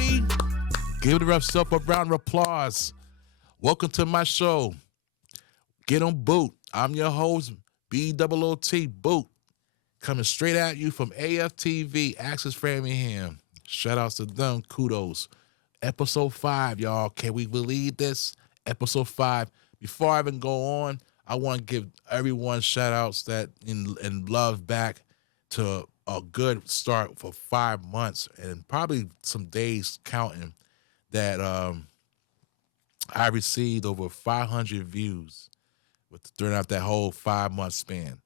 everybody. Give yourself a round of applause. Welcome to my show. Get on Boot. I'm your host, BOOT Boot. Coming straight at you from AFTV, Access Framingham. Shout outs to them. Kudos. Episode 5, y'all. Can we believe this? Episode 5. Before I even go on, I want to give everyone shout outs that and love back to a good start for 5 months and probably some days counting that I received over 500 views throughout that whole 5 month span.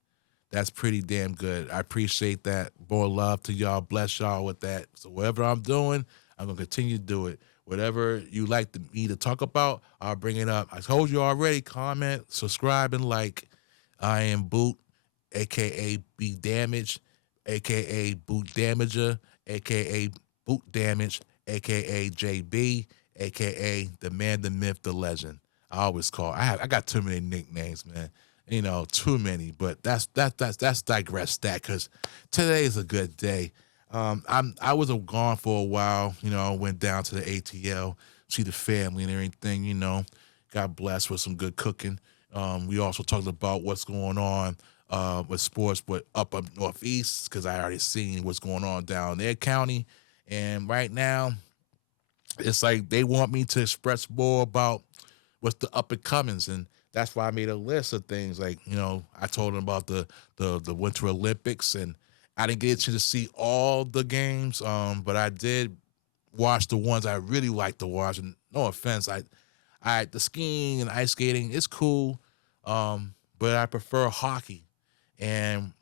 That's pretty damn good. I appreciate that. More love to y'all. Bless y'all with that. So whatever I'm doing, I'm going to continue to do it. Whatever you like me to talk about, I'll bring it up. I told you already, comment, subscribe, and like. I am Boot, a.k.a. B Damage, a.k.a. Boot Damager, a.k.a. Boot Damage, a.k.a. JB, a.k.a. the man, the myth, the legend. I always call. I got too many nicknames, man. You know, too many. But that's digress that because today is a good day. I was gone for a while. You know, went down to the ATL, see the family and everything. You know, got blessed with some good cooking. We also talked about what's going on with sports, but up northeast because I already seen what's going on down their county, and right now it's like they want me to express more about what's the up and comings, and that's why I made a list of things. Like, you know, I told them about the Winter Olympics, and I didn't get a chance to see all the games, but I did watch the ones I really like to watch. And no offense, I the skiing and ice skating is cool, but I prefer hockey, and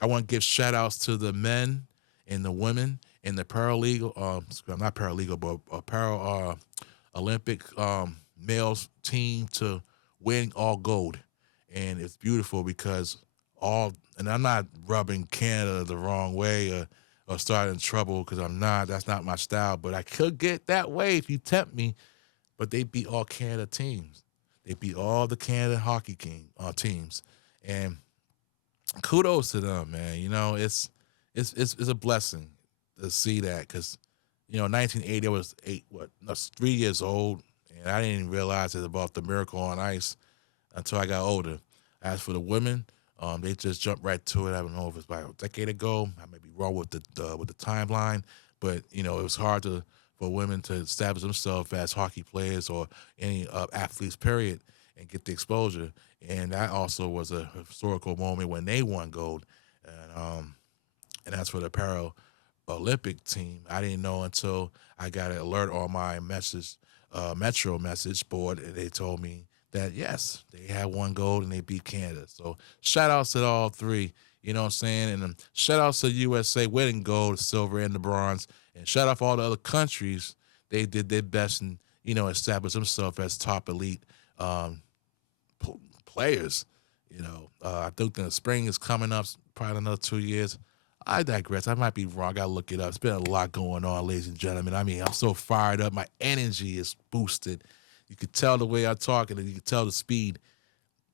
I want to give shout outs to the men and the women and the paralegal, not paralegal, but para Olympic males team to win all gold. And it's beautiful because and I'm not rubbing Canada the wrong way or starting trouble because I'm not. That's not my style, but I could get that way if you tempt me. But they beat all Canada teams. They beat all the Canada hockey teams. And kudos to them, man. You know, it's a blessing to see that because, you know, 1980 I was 3 years old, and I didn't even realize it about the Miracle on Ice until I got older. As for the women, they just jumped right to it. I don't know if it's about a decade ago. I may be wrong with the timeline, but you know, it was hard for women to establish themselves as hockey players or any athletes, period, and get the exposure. And that also was a historical moment when they won gold. And that's for the Paralympic team. I didn't know until I got an alert on my Metro message board, and they told me that, yes, they had one gold and they beat Canada. So shout outs to all three, you know what I'm saying? And shout outs to USA winning gold, silver, and the bronze. And shout out for all the other countries. They did their best and, you know, established themselves as top elite players. You know, I think the spring is coming up, probably another 2 years. I digress. I might be wrong. I got to look it up. It's been a lot going on, ladies and gentlemen. I mean, I'm so fired up. My energy is boosted. You could tell the way I talk, and you could tell the speed.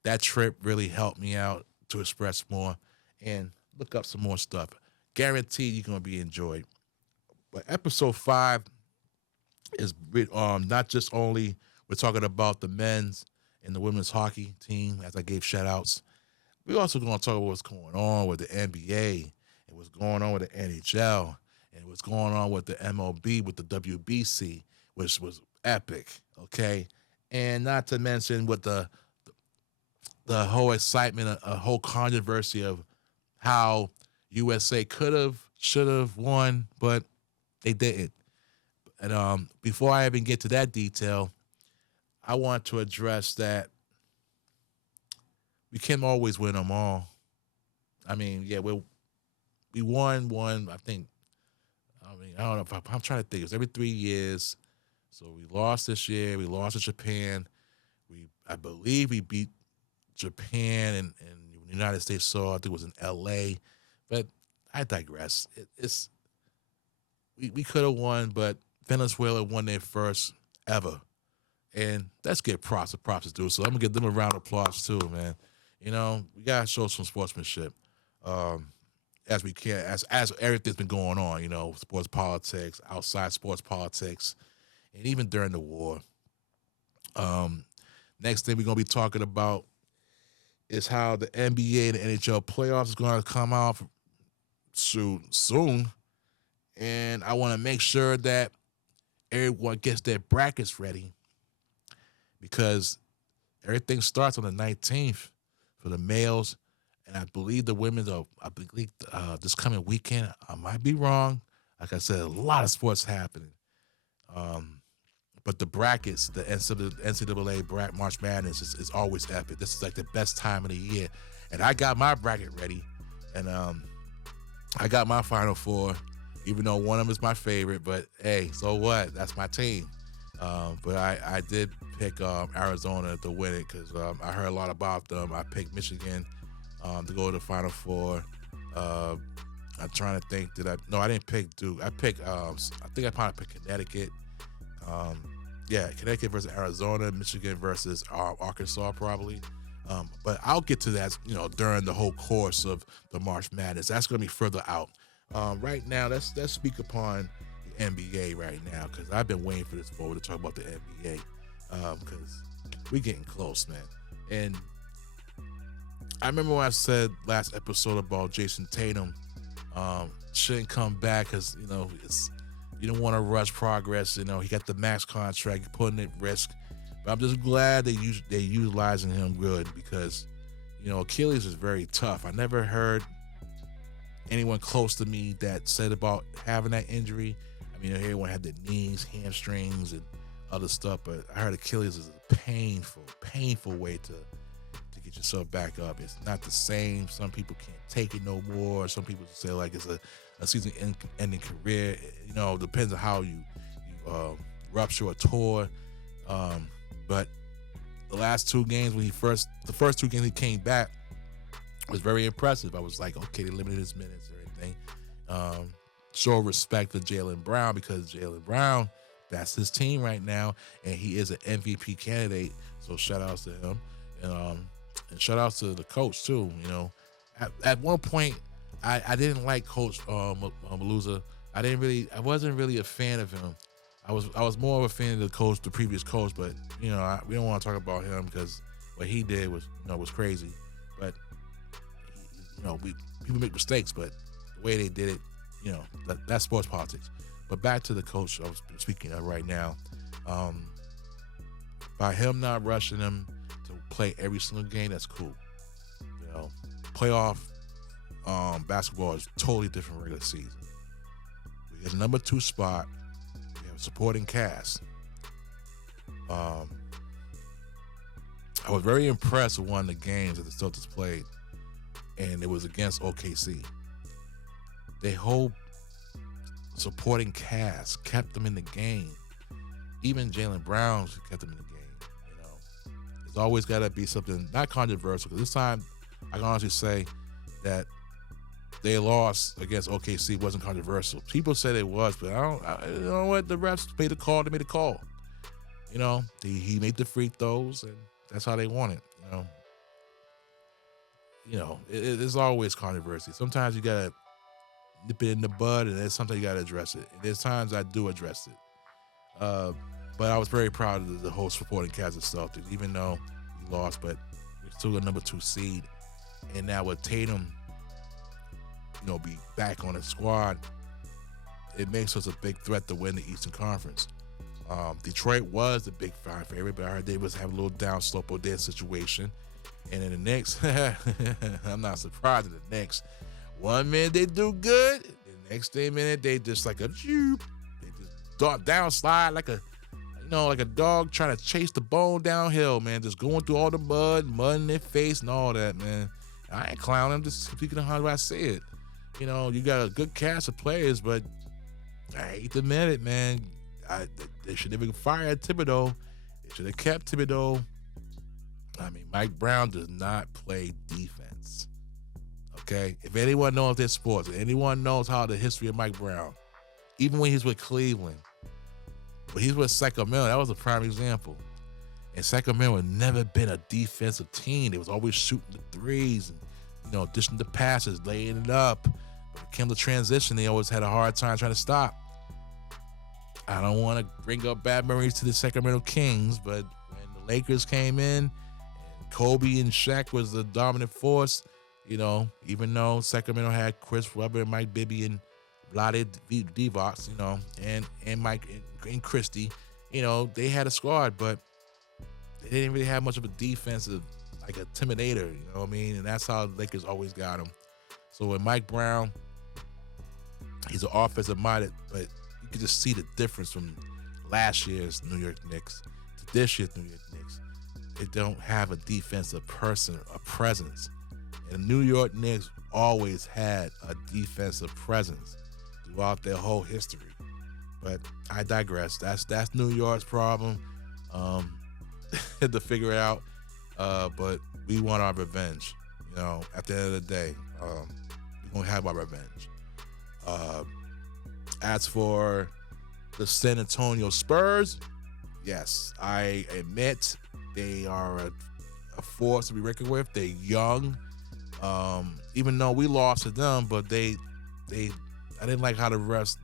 That trip really helped me out to express more and look up some more stuff. Guaranteed you're going to be enjoyed. But episode 5 is not just only we're talking about the men's and the women's hockey team, as I gave shout outs. We're also going to talk about what's going on with the NBA and what's going on with the NHL and what's going on with the MLB, with the WBC, which was epic, okay? And not to mention with the whole excitement, a whole controversy of how USA could have, should have won, but they didn't. And before I even get to that detail, I want to address that we can't always win them all. I mean, yeah, we won one, I think. I don't know if I'm trying to think. It was every 3 years. So we lost this year. We lost to Japan. I believe we beat Japan and the United States saw. I think it was in L.A. But I digress. We could have won, but Venezuela won their first ever. And let's get props to do. So I'm going to give them a round of applause too, man. You know, we got to show some sportsmanship. as we can, as everything's been going on, sports politics, outside sports politics, and even during the war. Next thing we're gonna be talking about is how the NBA and the NHL playoffs is gonna come out soon, and I want to make sure that everyone gets their brackets ready because everything starts on the 19th for the males, and I believe the women's are. I believe this coming weekend. I might be wrong. Like I said, a lot of sports happening. But the brackets, the NCAA March Madness is always epic. This is like the best time of the year, and I got my bracket ready, and I got my Final Four. Even though one of them is my favorite, but hey, so what? That's my team. But I did pick Arizona to win it because I heard a lot about them. I picked Michigan to go to the Final Four. I'm trying to think. I didn't pick Duke. I picked. I think I probably picked Connecticut. Connecticut versus Arizona, Michigan versus Arkansas probably. But I'll get to that, during the whole course of the March Madness. That's going to be further out. Right now, let's speak upon the NBA right now because I've been waiting for this forward to talk about the NBA because we're getting close, man. And I remember when I said last episode about Jason Tatum shouldn't come back because you don't want to rush progress. He got the max contract, putting at risk. But I'm just glad they're utilizing him good because Achilles is very tough. I never heard anyone close to me that said about having that injury. I mean, everyone had their knees, hamstrings, and other stuff, but I heard Achilles is a painful way to get yourself back up. It's not the same. Some people can't take it no more. Some people say like it's a season-ending career. Depends on how you rupture or tore. But the last two games the first two games he came back was very impressive. I was like, okay, they limited his minutes and everything. Show respect to Jaylen Brown because Jaylen Brown, that's his team right now, and he is an MVP candidate. So shout outs to him, and shout outs to the coach too. At one point, I didn't like Coach Maluza. I wasn't really a fan of him. I was more of a fan of the previous coach, but we don't want to talk about him because what he did was crazy. But people make mistakes, but the way they did it, that's sports politics. But back to the coach I was speaking of right now. By him not rushing him to play every single game, that's cool. Playoff basketball is totally different regular season. We get the number 2 spot. We have a supporting cast. I was very impressed with one of the games that the Celtics played, and it was against OKC. They whole supporting cast kept them in the game. Even Jaylen Brown kept them in the game. There's always got to be something not controversial. Because this time, I can honestly say that they lost against OKC wasn't controversial. People said it was, but you know what? The refs made the call. They made the call. He made the free throws, and that's how they won it. It's always controversy. Sometimes you gotta nip it in the bud, and then sometimes you gotta address it. And there's times I do address it. But I was very proud of the whole supporting cast of Celtics, even though we lost, but we're still a number 2 seed. And now with Tatum, be back on the squad, it makes us a big threat to win the Eastern Conference. Detroit was the big favorite, but I heard they was having a little downslope of their situation. And in the Knicks, I'm not surprised at the Knicks. 1 minute they do good, the next minute they just like they just downslide like a dog trying to chase the bone downhill, man. Just going through all the mud in their face and all that, man. I ain't clowning, I'm just speaking of how I say it. You got a good cast of players, but I hate to admit it, man. They should have fired Thibodeau. They should have kept Thibodeau. I mean, Mike Brown does not play defense. Okay? If anyone knows their sports, if anyone knows how the history of Mike Brown, even when he's with Cleveland, but he's with Sacramento, that was a prime example. And Sacramento had never been a defensive team. They was always shooting the threes and, dishing the passes, laying it up. When it came to transition, they always had a hard time trying to stop. I don't want to bring up bad memories to the Sacramento Kings, but when the Lakers came in, and Kobe and Shaq was the dominant force, even though Sacramento had Chris Webber, Mike Bibby, and Vlade Divac, and Mike and Christie, they had a squad, but they didn't really have much of a defensive, like a intimidator, you know what I mean? And that's how the Lakers always got him. So with Mike Brown, he's an offensive minded, but you can just see the difference from last year's New York Knicks to this year's New York Knicks. They don't have a defensive presence. And the New York Knicks always had a defensive presence throughout their whole history. But I digress. That's New York's problem to figure out. But we want our revenge. At the end of the day, we're going to have our revenge. As for the San Antonio Spurs, yes, I admit they are a force to be reckoned with. They're young. Even though we lost to them, but I didn't like how the refs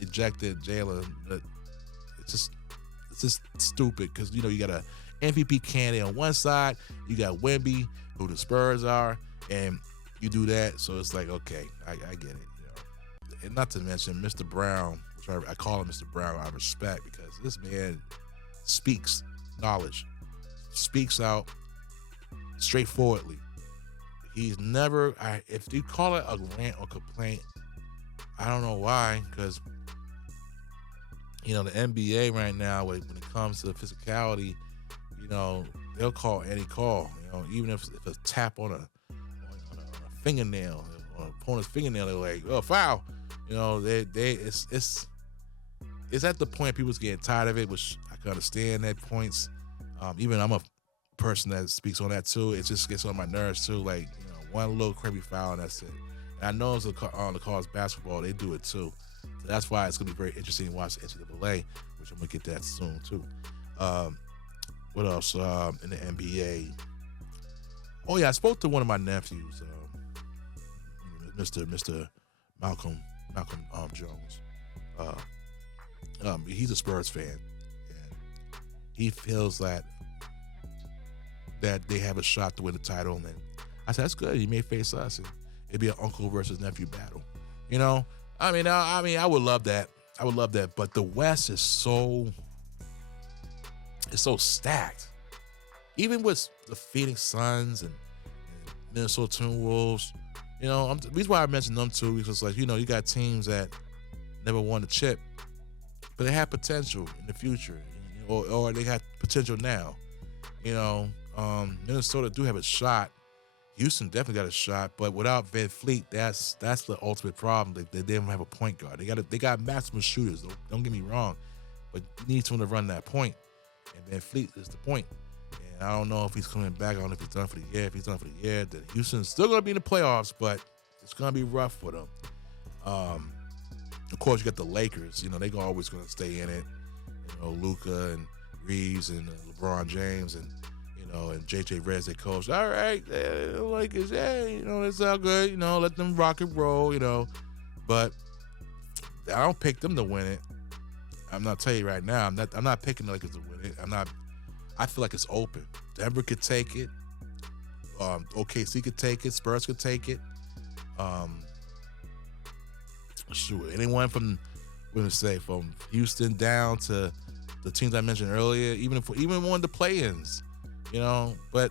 ejected Jalen. But it's just stupid because you got a MVP candidate on one side, you got Wemby, who the Spurs are, and you do that. So it's like, okay, I get it. And not to mention Mr. Brown, which I call him Mr. Brown out of respect, because this man speaks knowledge, speaks out straightforwardly. He's never, if you call it a rant or complaint, I don't know why, because, the NBA right now, when it comes to physicality, they'll call any call, even if a tap on a fingernail, on an opponent's fingernail, they're like, oh, foul. It's at the point people's getting tired of it, which I can understand at points. Even I'm a person that speaks on that too. It just gets on my nerves too. Like, one little crappy foul and that's it. And I know it's on the college basketball, they do it too. So that's why it's gonna be very interesting to watch the NCAA, which I'm gonna get to that soon too. What else in the NBA? Oh yeah, I spoke to one of my nephews, Mr. Malcolm Jones. He's a Spurs fan, and he feels that they have a shot to win the title. And I said, that's good. He may face us, and it'd be an uncle versus nephew battle. I would love that. I would love that. But the West is so stacked. Even with the Phoenix Suns and Minnesota Timberwolves, the reason why I mentioned them too is like, you got teams that never won a chip, but they have potential in the future, or they got potential now. Minnesota do have a shot. Houston definitely got a shot, but without Van Fleet, that's the ultimate problem. They didn't have a point guard. They got maximum shooters. Don't get me wrong, but you need someone to run that point, and Van Fleet is the point. And I don't know if he's coming back. I don't know if he's done for the year. If he's done for the year, then Houston's still going to be in the playoffs, but it's going to be rough for them. Of course, you got the Lakers. They're always going to stay in it. Luka and Reeves and LeBron James and JJ Redick, their coach. All right, Lakers, it's all good. Let them rock and roll. But I don't pick them to win it. I'm not telling you right now. I'm not picking the Lakers to win it. I feel like it's open. Denver could take it. OKC could take it. Spurs could take it. Anyone from Houston down to the teams I mentioned earlier, even one of the play-ins, But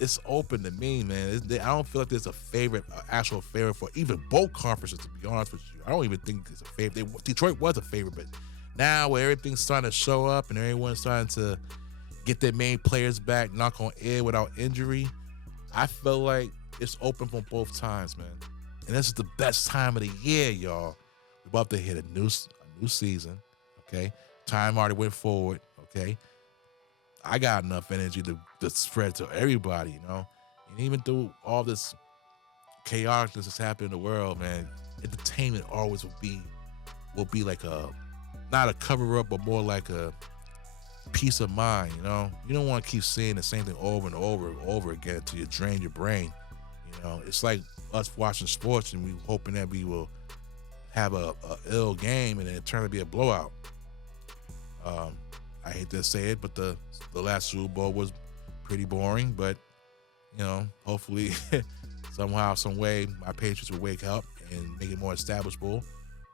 it's open to me, man. I don't feel like there's a favorite, actual favorite for even both conferences. To be honest with you, I don't even think it's a favorite. Detroit was a favorite, but now where everything's starting to show up and everyone's starting to get their main players back, knock on air without injury, I feel like it's open from both times, man. And this is the best time of the year, y'all. We're about to hit a new season, okay? Time already went forward, okay? I got enough energy to spread to everybody, And even through all this chaoticness that's happening in the world, man, entertainment always will be like not a cover-up, but more like a peace of mind, You don't want to keep saying the same thing over and over and over again until you drain your brain, It's like us watching sports and we hoping that we will have a ill game and then it turn to be a blowout. I hate to say it, but the last Super Bowl was pretty boring. But hopefully somehow, some way, my Patriots will wake up and make it more establishable.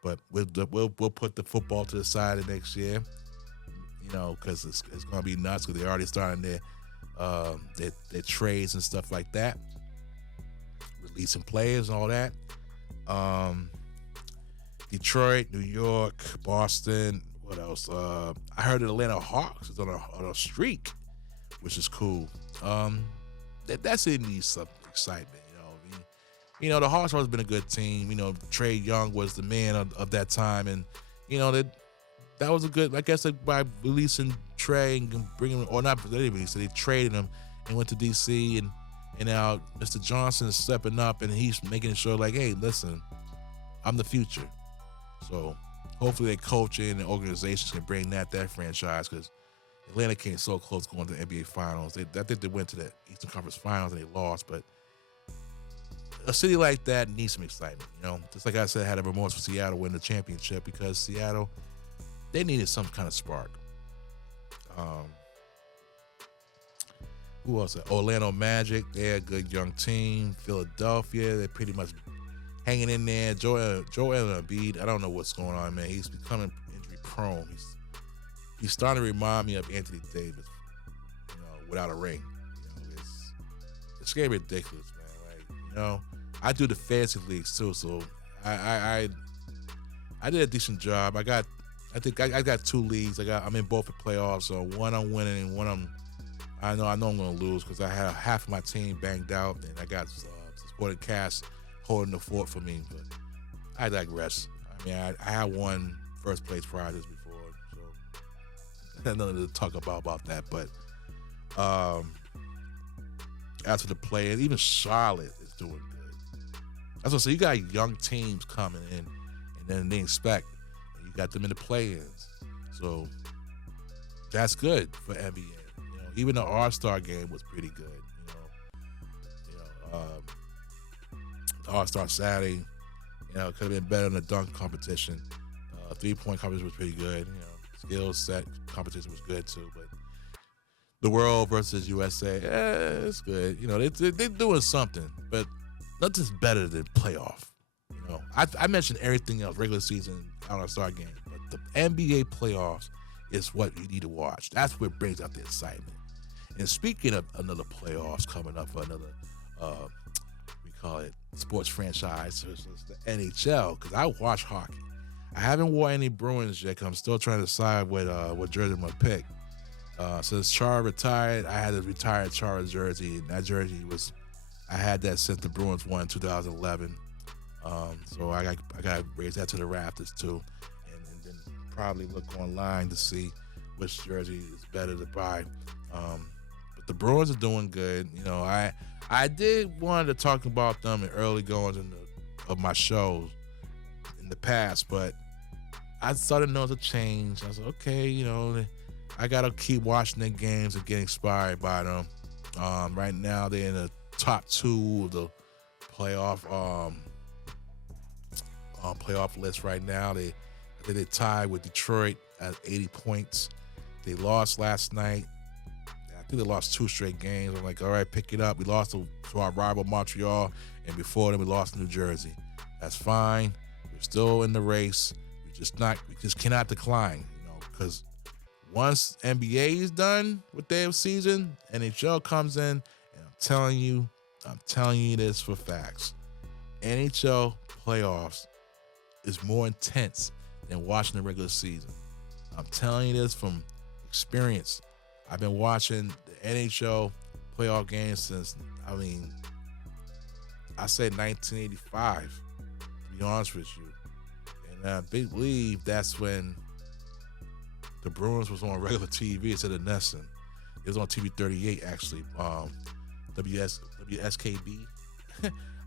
But we'll put the football to the side of next year, because it's gonna be nuts. Because they're already starting their trades and stuff like that, releasing players and all that. Detroit, New York, Boston. What else? I heard the Atlanta Hawks is on a streak, which is cool. That's in needs some excitement. The Hawks always been a good team. Trae Young was the man of that time, and that was a good. I guess by releasing Trae and bringing him, or not, they didn't release, they traded him and went to DC, and now Mr. Johnson is stepping up and he's making sure like, hey, listen, I'm the future. So hopefully their coaching and organizations can bring that franchise, because Atlanta came so close going to the NBA Finals. I think they went to the Eastern Conference Finals and they lost, but a city like that needs some excitement, Just like I said, I had a remorse for Seattle winning the championship, because Seattle, they needed some kind of spark. Who else? Orlando Magic, they're a good young team. Philadelphia, they're pretty much hanging in there. Joel Embiid, I don't know what's going on, man. He's becoming injury prone. He's starting to remind me of Anthony Davis, without a ring. It's getting ridiculous, man. I do the fantasy leagues too, so I did a decent job. I got 2 leagues. I'm in both the playoffs. So one I'm winning and one I know I'm gonna lose, because I had half of my team banged out and I got supporting cast holding the fort for me. But I digress. I mean, I had won first place prizes before, so I had nothing to talk about that. But as for the players, even Charlotte is doing good. That's what I say. You got young teams coming in, and then they expect, and you got them in the play-ins. So that's good for NBA. Even the All-Star game was pretty good. The All-Star Saturday, could have been better in the dunk competition. 3-point competition was pretty good. Skill set competition was good too. But the World versus USA, it's good. They're doing something, but nothing's better than playoff. I mentioned everything else, regular season, All-Star game, but the NBA playoffs is what you need to watch. That's what brings out the excitement. And speaking of another playoffs coming up for another, we call it sports franchise, it's the NHL, because I watch hockey. I haven't worn any Bruins yet, because I'm still trying to decide what jersey I'm going to pick. Since Chara retired, I had a retired Chara jersey, and that jersey I had that since the Bruins won in 2011. So I got to raise that to the rafters too, and then probably look online to see which jersey is better to buy. But the Bruins are doing good. I did want to talk about them in early goings of my shows in the past, but I started to notice a change. I was like, okay, I gotta keep watching their games and getting inspired by them. Right now they're in the top 2 of the playoff list right now. I think they tied with Detroit at 80 points. They lost last night. I think they lost 2 straight games. I'm like, all right, pick it up. We lost to our rival Montreal, and before then we lost to New Jersey. That's fine. We're still in the race. We just cannot decline, because once NBA is done with their season, NHL comes in, and I'm telling you this for facts. NHL playoffs is more intense than watching the regular season. I'm telling you this from experience. I've been watching the NHL playoff games since, I say 1985, to be honest with you. And I believe that's when the Bruins was on regular TV instead of Nesson. It was on TV 38, actually. WSKB.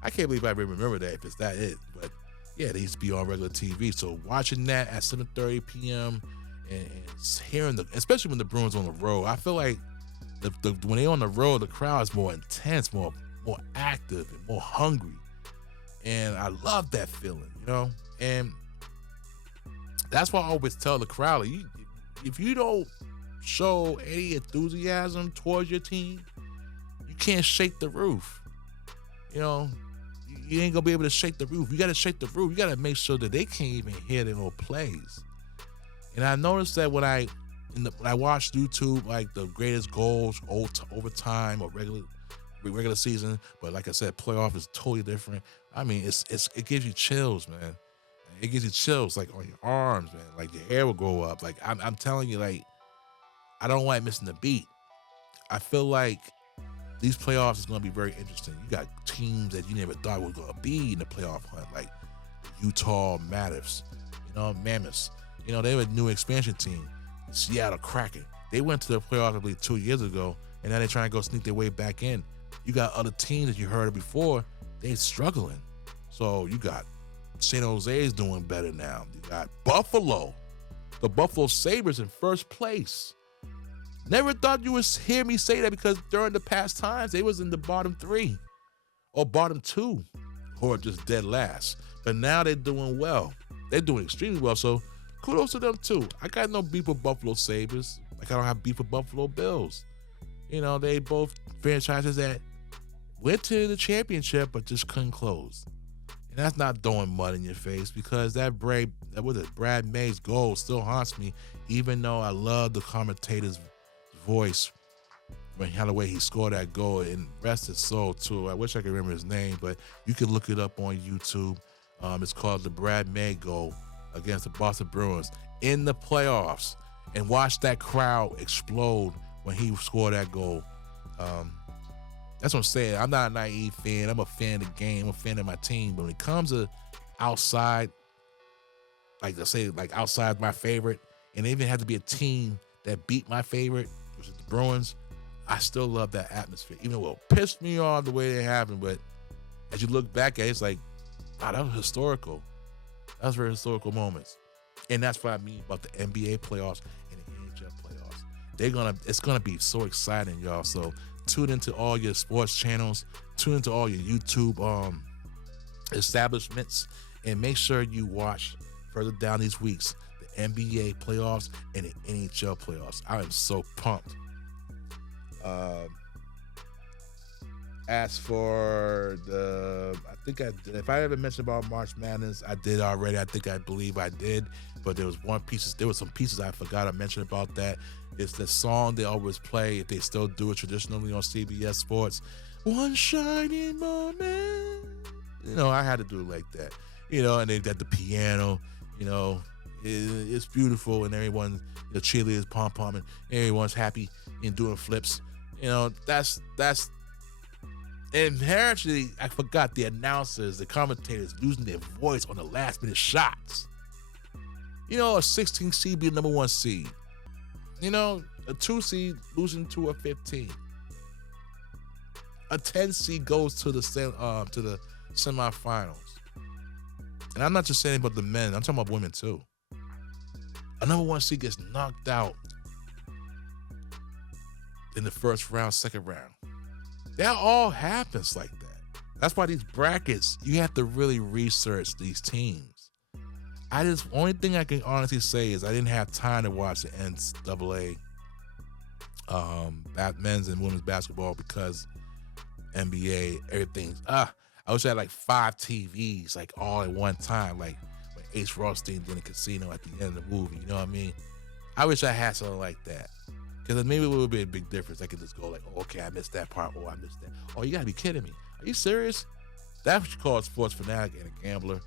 I can't believe I even remember that, if it's that it. But yeah, they used to be on regular TV. So watching that at 7:30 p.m. and hearing especially when the Bruins on the road, I feel like when they're on the road, the crowd is more intense, more more active and more hungry. And I love that feeling, you know? And that's why I always tell the crowd, like, if you don't show any enthusiasm towards your team, you can't shake the roof. You know, you ain't gonna be able to shake the roof. You gotta shake the roof. You gotta make sure that they can't even hear their own plays. And I noticed that when I watch YouTube, like the greatest goals, overtime or regular season, but like I said, playoff is totally different. I mean, it gives you chills, man. It gives you chills, like on your arms, man. Like your hair will go up. Like I'm telling you, like I don't like missing the beat. I feel like these playoffs is going to be very interesting. You got teams that you never thought were going to be in the playoff hunt, like the Utah Mammoths, Mammoths. They were a new expansion team. Seattle Kraken. They went to the playoffs, I believe, 2 years ago, and now they're trying to go sneak their way back in. You got other teams that you heard of before, they're struggling. So you got San Jose's doing better now. You got Buffalo. The Buffalo Sabres in first place. Never thought you would hear me say that, because during the past times, they was in the bottom 3 or bottom 2 or just dead last. But now they're doing well. They're doing extremely well. So kudos to them too. I got no beef with Buffalo Sabres. Like I don't have beef with Buffalo Bills. They both franchises that went to the championship but just couldn't close. And that's not throwing mud in your face, because that Brad May's goal still haunts me, even though I love the commentator's voice when the way he scored that goal, and rest his soul too. I wish I could remember his name, but you can look it up on YouTube. It's called the Brad May goal against the Boston Bruins in the playoffs, and watch that crowd explode when he scored that goal. That's what I'm saying. I'm not a naive fan. I'm a fan of the game. I'm a fan of my team. But when it comes to outside, like I say, like outside my favorite, and it even had to be a team that beat my favorite, which is the Bruins, I still love that atmosphere. Even though it pissed me off the way they happened, but as you look back at it, it's like, wow, that was historical. That was very historical moments. And that's what I mean about the NBA playoffs and the NHL playoffs. It's gonna be so exciting, y'all. So tune into all your sports channels, tune into all your YouTube establishments, and make sure you watch further down these weeks the NBA playoffs and the NHL playoffs. I am so pumped. As for I think I did. If I ever mentioned about March Madness, I did already. I believe I did. But there was some pieces I forgot to mention about that. It's the song they always play, if they still do it traditionally on CBS Sports. One shining moment. I had to do it like that. And they got the piano, it's beautiful, and everyone, the cheerleaders pom-pomming, everyone's happy and doing flips. That's and actually, I forgot the announcers, the commentators losing their voice on the last minute shots. A 16 seed being number 1 seed. A 2 seed losing to a 15. A 10 seed goes to the semifinals. And I'm not just saying about the men, I'm talking about women too. A number 1 seed gets knocked out in the first round, second round. That all happens like that. That's why these brackets, you have to really research these teams. Only thing I can honestly say is I didn't have time to watch the NCAA men's and women's basketball, because NBA, everything's I wish I had like 5 TVs like all at one time, like when Ace Rothstein did a casino at the end of the movie. You know what I mean? I wish I had something like that, because maybe it would be a big difference. I could just go like, oh, okay, I missed that part. Oh, I missed that. Oh, you gotta be kidding me. Are you serious? That's what you call a sports fanatic and a gambler.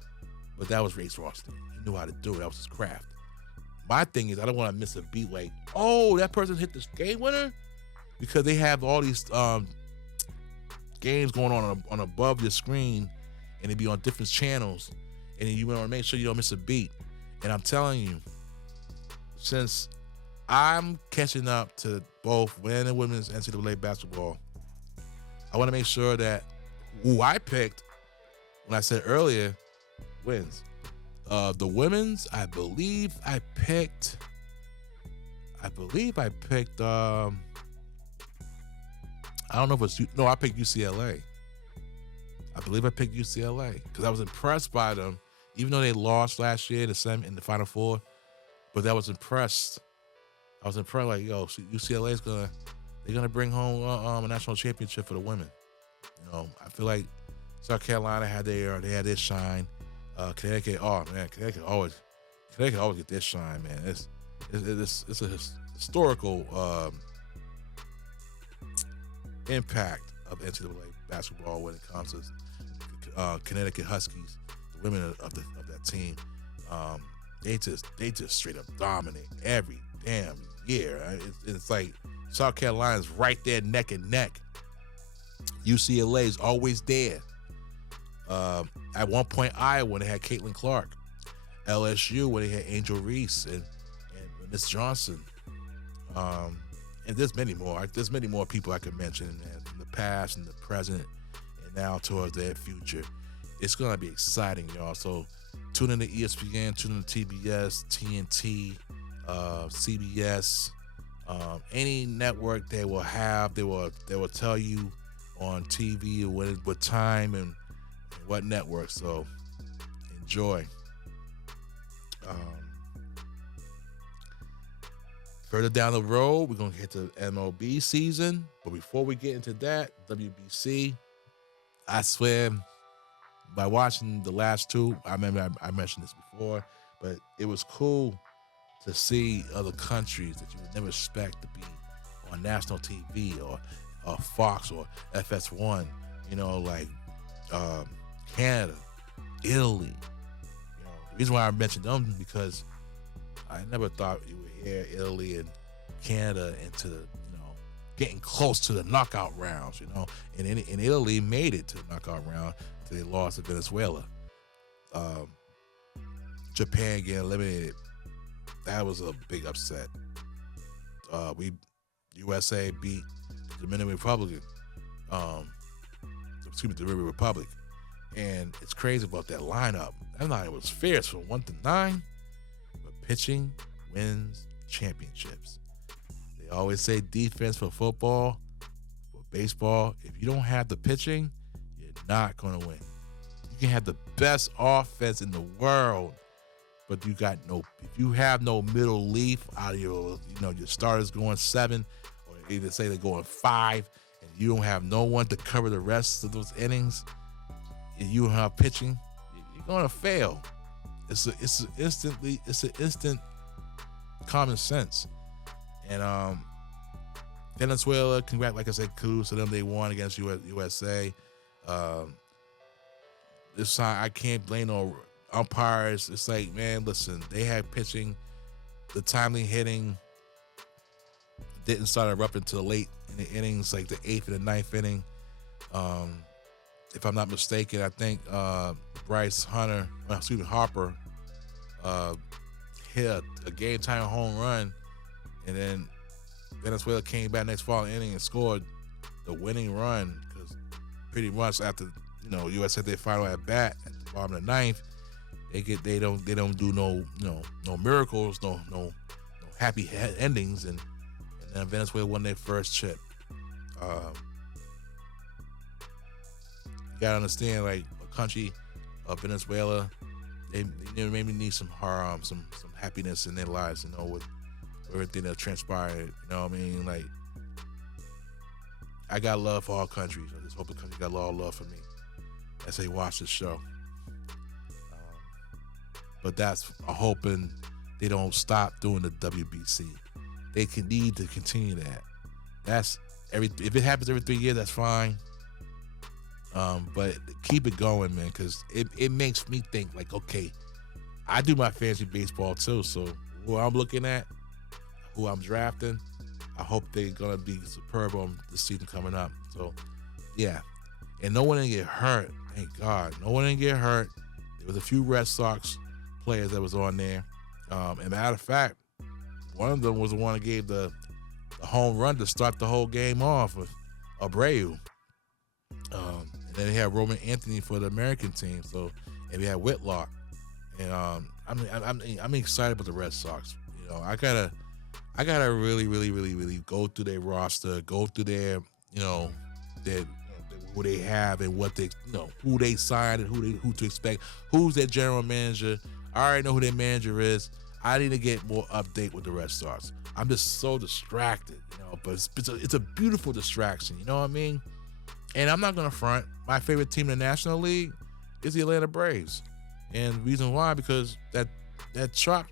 But that was Ace Rothstein. He knew how to do it. That was his craft. My thing is, I don't want to miss a beat like, oh, that person hit this game winner, because they have all these games going on above your screen, and they be on different channels, and you want to make sure you don't miss a beat. And I'm telling you, since I'm catching up to both men and women's NCAA basketball, I want to make sure that who I picked when I said earlier wins. The women's, I believe I picked I don't know if it's, no, I picked UCLA. I believe I picked UCLA because I was impressed by them, even though they lost last year in the Final Four. But I was impressed. I was impressed, like, yo, UCLA is they're gonna bring home a national championship for the women. I feel like South Carolina they had their shine. Connecticut, oh man, Connecticut always get their shine, man. It's a historical impact of NCAA basketball when it comes to Connecticut Huskies, the women of that team. They just straight up dominate every damn year. It's like South Carolina's right there neck and neck. UCLA is always there. At one point, Iowa, when they had Caitlin Clark. LSU, when they had Angel Reese and Miss Johnson. And there's many more. There's many more people I could mention in the past and the present and now towards their future. It's going to be exciting, y'all. So tune in to ESPN, tune in to TBS, TNT, CBS, any network they will have. They will tell you on TV what time and what network. So enjoy. Further down the road, we're going to get to MLB season. But before we get into that, WBC, I swear, by watching the last two, I remember I mentioned this before, but it was cool to see other countries that you would never expect to be on national TV or Fox or FS1, like Canada, Italy. The reason why I mentioned them because I never thought you would hear Italy and Canada into getting close to the knockout rounds, and Italy made it to the knockout round until they lost to Venezuela. Japan getting eliminated, that was a big upset. USA beat the Dominican Republic, the Dominican Republic, and it's crazy about that lineup. That lineup was fierce from 1 to 9, but pitching wins championships. They always say defense for football, for baseball. If you don't have the pitching, you're not going to win. You can have the best offense in the world, but if you have no middle leaf out of your starters going 7, or either say they're going 5, and you don't have no one to cover the rest of those innings, and you don't have pitching, you're going to fail. It's an instant common sense. And Venezuela, like I said, kudos to them. They won against USA. This time I can't blame no umpires. It's like, man, listen, they had pitching. The timely hitting didn't start up until late in the innings, like the 8th and the 9th inning. If I'm not mistaken, I think Harper hit a game-time home run, and then Venezuela came back next following inning and scored the winning run, because pretty much after U.S. had their final at bat at the bottom of the 9th, they don't do no miracles, no happy endings, and then Venezuela won their first chip. You gotta understand, like, a country of Venezuela, they maybe need some happiness in their lives, with everything that transpired. You know what I mean? Like, I got love for all countries. I just hope the country got a lot of love for me as they watch this show. But that's hoping they don't stop doing the WBC. They need to continue that. If it happens every 3 years, that's fine. But keep it going, man, because it makes me think, like, okay, I do my fantasy baseball too, so who I'm looking at, who I'm drafting, I hope they're going to be superb on the season coming up. So, yeah. And no one didn't get hurt. Thank God. No one didn't get hurt. There was a few Red Sox players that was on there. And matter of fact, one of them was the one that gave the home run to start the whole game off with Abreu. And then they had Roman Anthony for the American team. So, and we had Whitlock. And I'm excited about the Red Sox. I gotta really, really, really, really go through their roster, go through their who they have and what they, who they signed and who to expect. Who's their general manager? I already know who their manager is. I need to get more update with the Red Sox. I'm just so distracted, but it's a beautiful distraction. You know what I mean? And I'm not gonna front. My favorite team in the National League is the Atlanta Braves, and the reason why, because that chop,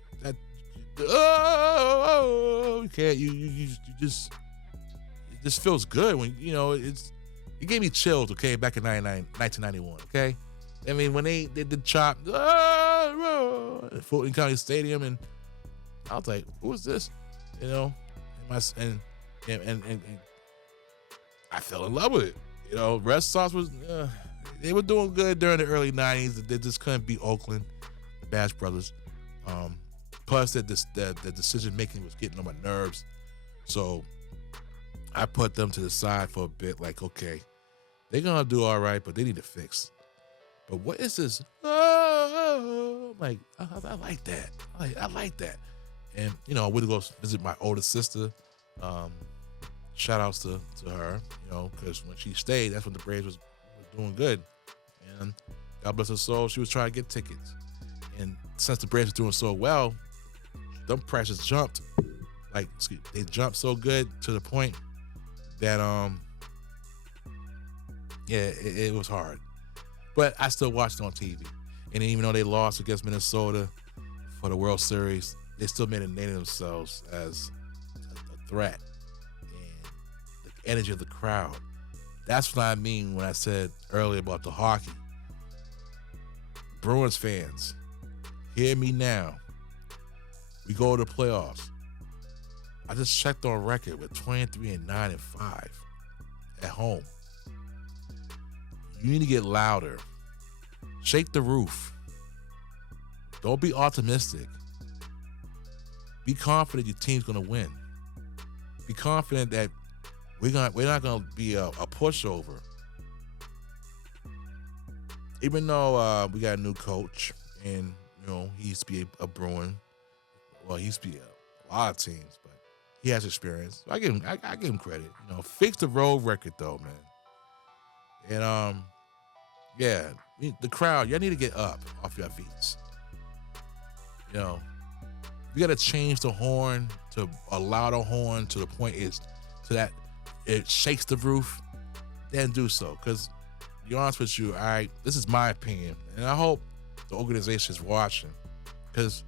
you can't, you just, it just feels good when it gave me chills. Okay, back in 1991. Okay, I mean when they did the chop at Fulton County Stadium, and I was like, who is this? And I fell in love with it. Red Sox was they were doing good during the early 90s. They just couldn't beat Oakland, the Bash Brothers. Plus that the decision making was getting on my nerves. So I put them to the side for a bit, like, okay, they're gonna do all right, but they need to fix. But what is this? Like, I like that. I like that. And I went to go visit my older sister. Shout outs to her, because when she stayed, that's when the Braves was doing good. And God bless her soul, she was trying to get tickets. And since the Braves was doing so well, them prices jumped. Like, they jumped so good to the point that it was hard. But I still watched it on TV. And even though they lost against Minnesota for the World Series, they still made a name of themselves as a threat. The energy of the crowd. That's what I mean when I said earlier about the hockey. Bruins fans, hear me now. We go to the playoffs. I just checked on record with 23-9-5 at home. You need to get louder. Shake the roof. Don't be optimistic. Be confident your team's gonna win. Be confident that we're not gonna be a pushover. Even though we got a new coach, and he used to be a Bruin. Well, he used to be a lot of teams, but he has experience. I give him credit. Fix the road record though, man. And the crowd, y'all need to get up off your feet. You got to change the horn to a louder horn to the point that it shakes the roof. Then do so, because to be honest with you, this is my opinion, and I hope the organization is watching, because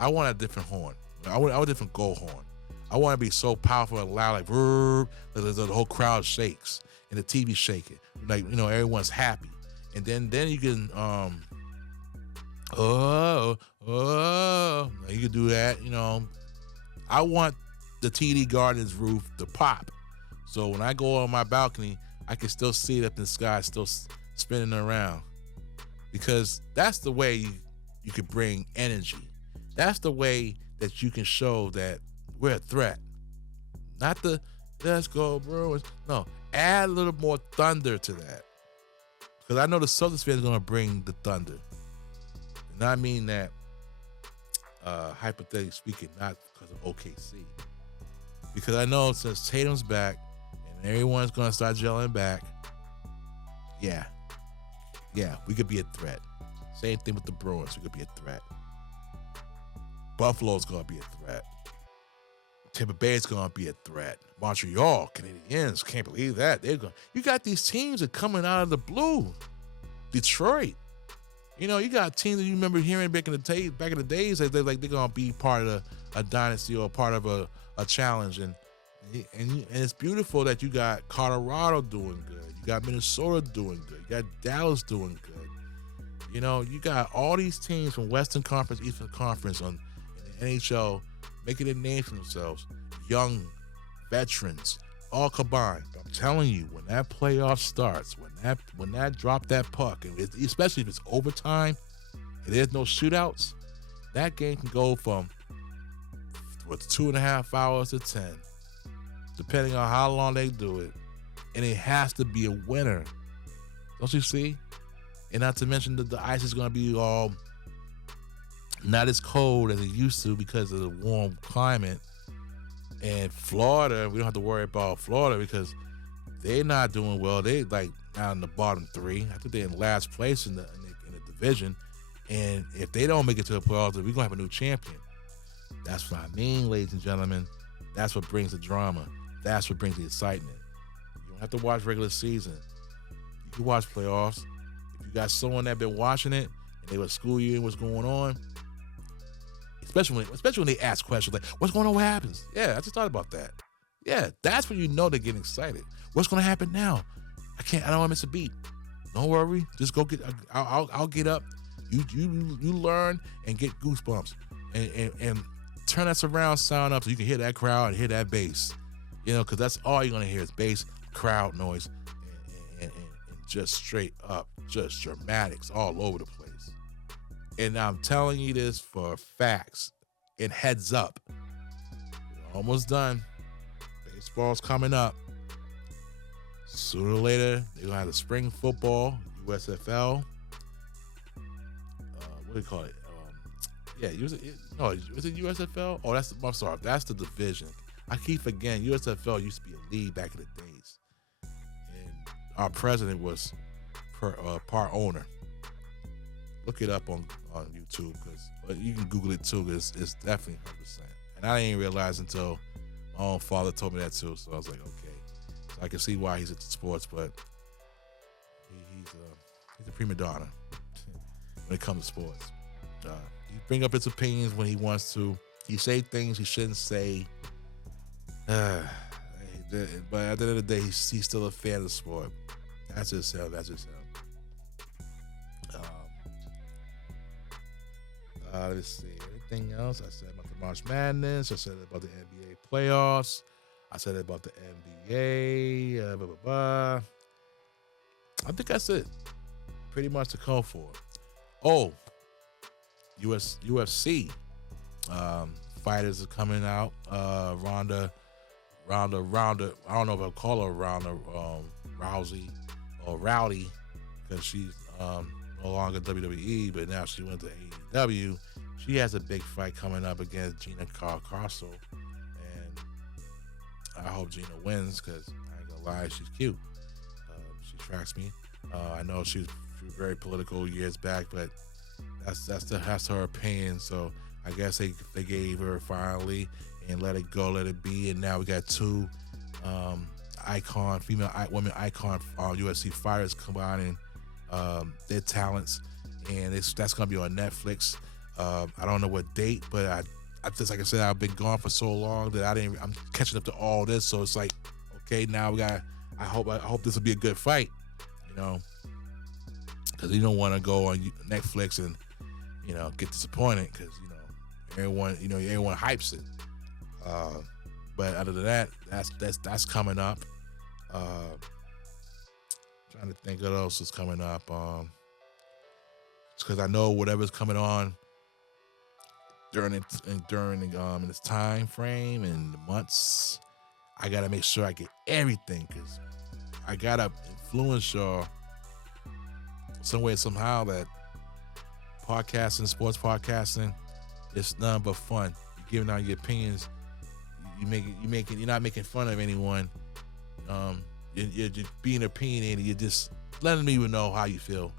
I want a different horn. I want a different goal horn. I want to be so powerful and loud, like that the whole crowd shakes and the TV shaking, like everyone's happy, and then you can you can do that. I want the TD Gardens roof to pop, so when I go on my balcony, I can still see it up in the sky, still spinning around, because that's the way you can bring energy. That's the way that you can show that we're a threat. Not the let's go Bruins. No, add a little more thunder to that, because I know the Celtics fans are going to bring the thunder. And I mean that hypothetically speaking, not because of OKC. Because I know since Tatum's back and everyone's going to start gelling back, yeah, we could be a threat. Same thing with the Bruins. We could be a threat. Buffalo's going to be a threat. Tampa Bay's going to be a threat. Montreal, Canadiens, can't believe that. You got these teams that are coming out of the blue. Detroit. You got teams that you remember hearing back in the days that they're gonna be part of a dynasty or part of a challenge, and it's beautiful that you got Colorado doing good, you got Minnesota doing good, you got Dallas doing good. You got all these teams from Western Conference, Eastern Conference in the NHL making a name for themselves, young veterans, all combined. I'm telling you, when that playoff starts, when that drop that puck, and especially if it's overtime and there's no shootouts, that game can go from 2.5 hours to 10, depending on how long they do it. And it has to be a winner. Don't you see? And not to mention that the ice is going to be all not as cold as it used to because of the warm climate. And Florida, we don't have to worry about Florida because they're not doing well. They like now in the bottom three. I think they're in last place in the division. And if they don't make it to the playoffs, we're gonna have a new champion. That's what I mean, ladies and gentlemen. That's what brings the drama. That's what brings the excitement. You don't have to watch regular season. You can watch playoffs. If you got someone that been watching it and they will school you in what's going on, especially when they ask questions like, "What's going on? What happens?" Yeah, I just thought about that. Yeah, that's when you know they're getting excited. What's going to happen now? I don't want to miss a beat. Don't worry. Just go get. I'll get up. You learn and get goosebumps and turn that surround sound up so you can hear that crowd and hear that bass. Because that's all you're gonna hear is bass, crowd noise, and just straight up, just dramatics all over the place. And I'm telling you this for facts and heads up. We're almost done. Baseball's coming up. Sooner or later, they're gonna have the spring football, USFL. What do you call it? Is it USFL? Oh, I'm sorry. That's the division. I keep forgetting. USFL used to be a league back in the days, and our president was part owner. Look it up on YouTube because you can Google it too. Because it's definitely 100%. And I didn't realize until my own father told me that too. So I was like, okay. So I can see why he's into sports, but he's a prima donna when it comes to sports. He bring up his opinions when he wants to. He say things he shouldn't say. But at the end of the day, he's still a fan of the sport. That's just him. Let's see. Anything else? I said about the March Madness. I said about the NBA playoffs. I said about the NBA. I think that's it. Pretty much to call for. Oh, UFC fighters are coming out. Ronda. I don't know if I'll call her Ronda Rousey or Rowdy because she's no longer WWE, but now she went to AEW. She has a big fight coming up against Gina Carcasso, and I hope Gina wins because I ain't gonna lie, she's cute. She attracts me. I know she was very political years back, but that's her opinion. So I guess they gave her finally and let it go, let it be. And now we got two women icon UFC fighters combining their talents, and that's gonna be on Netflix. I don't know what date, but I just, like I said, I've been gone for so long that I'm catching up to all this. So it's like, okay, now I hope this will be a good fight, because you don't want to go on Netflix and get disappointed because everyone hypes it. But other than that, that's coming up. Trying to think what else is coming up. Because I know whatever's coming on during this time frame and the months, I gotta make sure I get everything because I gotta influence y'all some way somehow that sports podcasting, it's nothing but fun. You're giving out your opinions. You're not making fun of anyone. You're just being opinionated. You're just letting me know how you feel.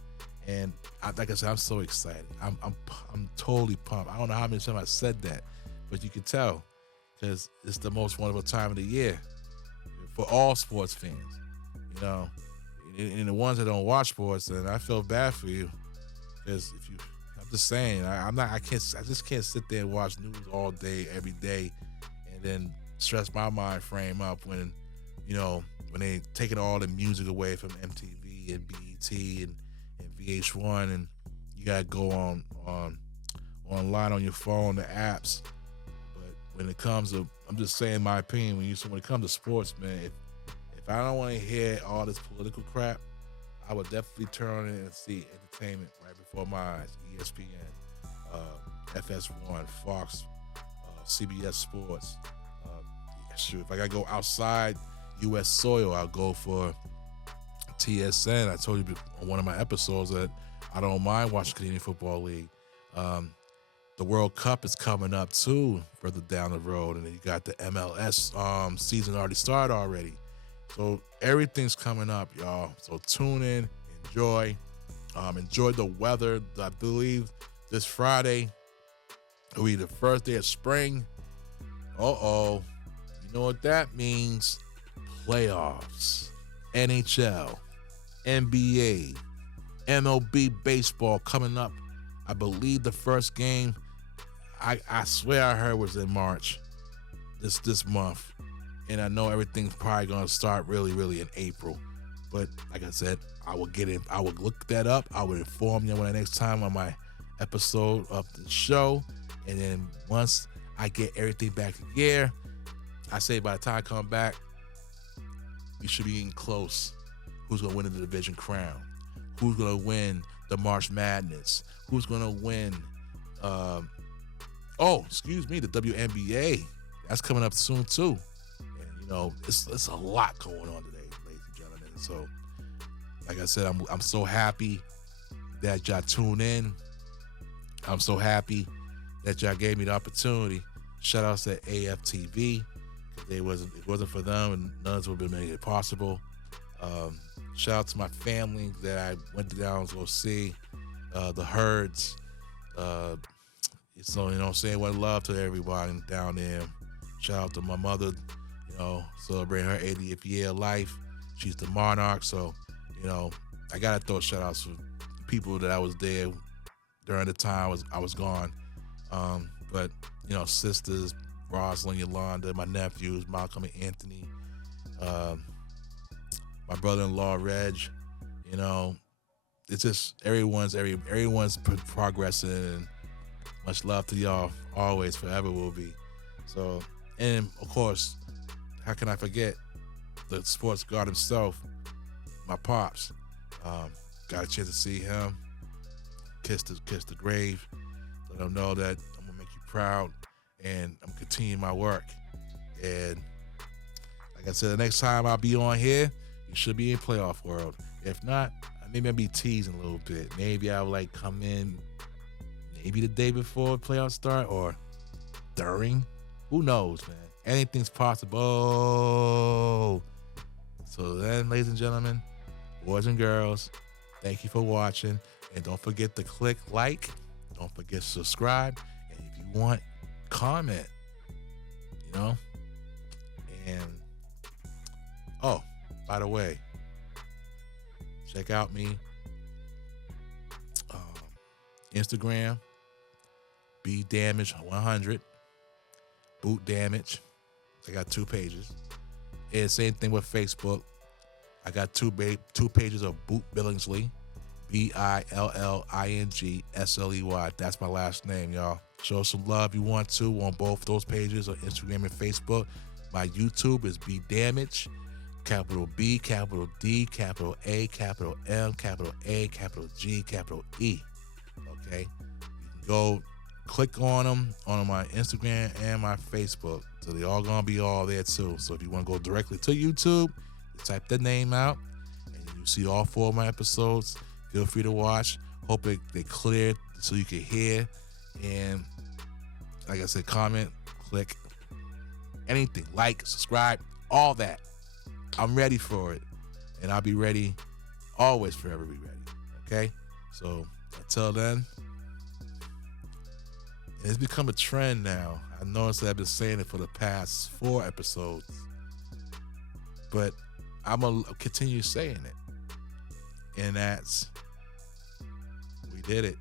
And like I said, I'm so excited. I'm totally pumped. I don't know how many times I said that, but you can tell because it's the most wonderful time of the year for all sports fans. And the ones that don't watch sports, then I feel bad for you because I'm just saying, I just can't sit there and watch news all day, every day, and then stress my mind frame up when they taking all the music away from MTV and BET and VH1, and you gotta go online on your phone, the apps. But when it comes to, I'm just saying my opinion, when it comes to sports, man, if I don't want to hear all this political crap, I would definitely turn on it and see entertainment right before my eyes. ESPN, FS1, Fox, CBS Sports. If I gotta go outside U.S. soil, I'll go for TSN. I told you on one of my episodes that I don't mind watching Canadian Football League. The World Cup is coming up too, further down the road, and then you got the MLS season already started already. So everything's coming up, y'all. So tune in, enjoy. Enjoy the weather. I believe this Friday will be the first day of spring. You know what that means? Playoffs, NHL, NBA, MLB baseball coming up. I believe the first game, I swear I heard was in March, this month. And I know everything's probably going to start really, really in April. But like I said, I will look that up. I will inform you when the next time on my episode of the show. And then once I get everything back in gear, I say by the time I come back, we should be getting close. Who's going to win the division crown? Who's going to win the March Madness? Who's going to win, the WNBA. That's coming up soon too. And, it's a lot going on today, ladies and gentlemen. So, like I said, I'm so happy that y'all tune in. I'm so happy that y'all gave me the opportunity. Shout outs to AFTV. It wasn't for them, and none of it would have made it possible. Shout out to my family that I went down to go see, the Herds. So, saying what love to everybody down there. Shout out to my mother, celebrating her 80th year of life. She's the monarch, so, I got to throw shout outs for people that I was there during the time I was gone. But, sisters, Rosalind, Yolanda, my nephews, Malcolm and Anthony, my brother-in-law, Reg, it's just everyone's progressing, and much love to y'all, always, forever will be. So, and of course, how can I forget the sports god himself, my pops. Got a chance to see him, kiss the grave, let him know that I'm gonna make you proud, and I'm continuing my work. And like I said, the next time I'll be on here, you should be in playoff world. If not, maybe I'll be teasing a little bit. Maybe I'll come in maybe the day before playoffs start or during. Who knows, man? Anything's possible. So then, ladies and gentlemen, boys and girls, thank you for watching. And don't forget to click like. Don't forget to subscribe. And if you want, comment. And, by the way, check out me. Instagram, BDamage100. Boot Damage. I got 2 pages. And same thing with Facebook. I got two pages of Boot Billingsley. BILLINGSLEY. That's my last name, y'all. Show some love if you want to on both those pages on Instagram and Facebook. My YouTube is B Damage. Capital B, capital D, capital A, capital M, capital A, capital G, capital E. Okay? You can go click on them on my Instagram and my Facebook. So they all gonna be all there too. So if you want to go directly to YouTube, type the name out and you see all 4 of my episodes. Feel free to watch. Hope they cleared so you can hear. And like I said, comment, click, anything, like, subscribe, all that. I'm ready for it. And I'll be ready, always forever be ready. Okay? So until then, it's become a trend now. I noticed that I've been saying it for the past 4 episodes. But I'm going to continue saying it. And that's, we did it.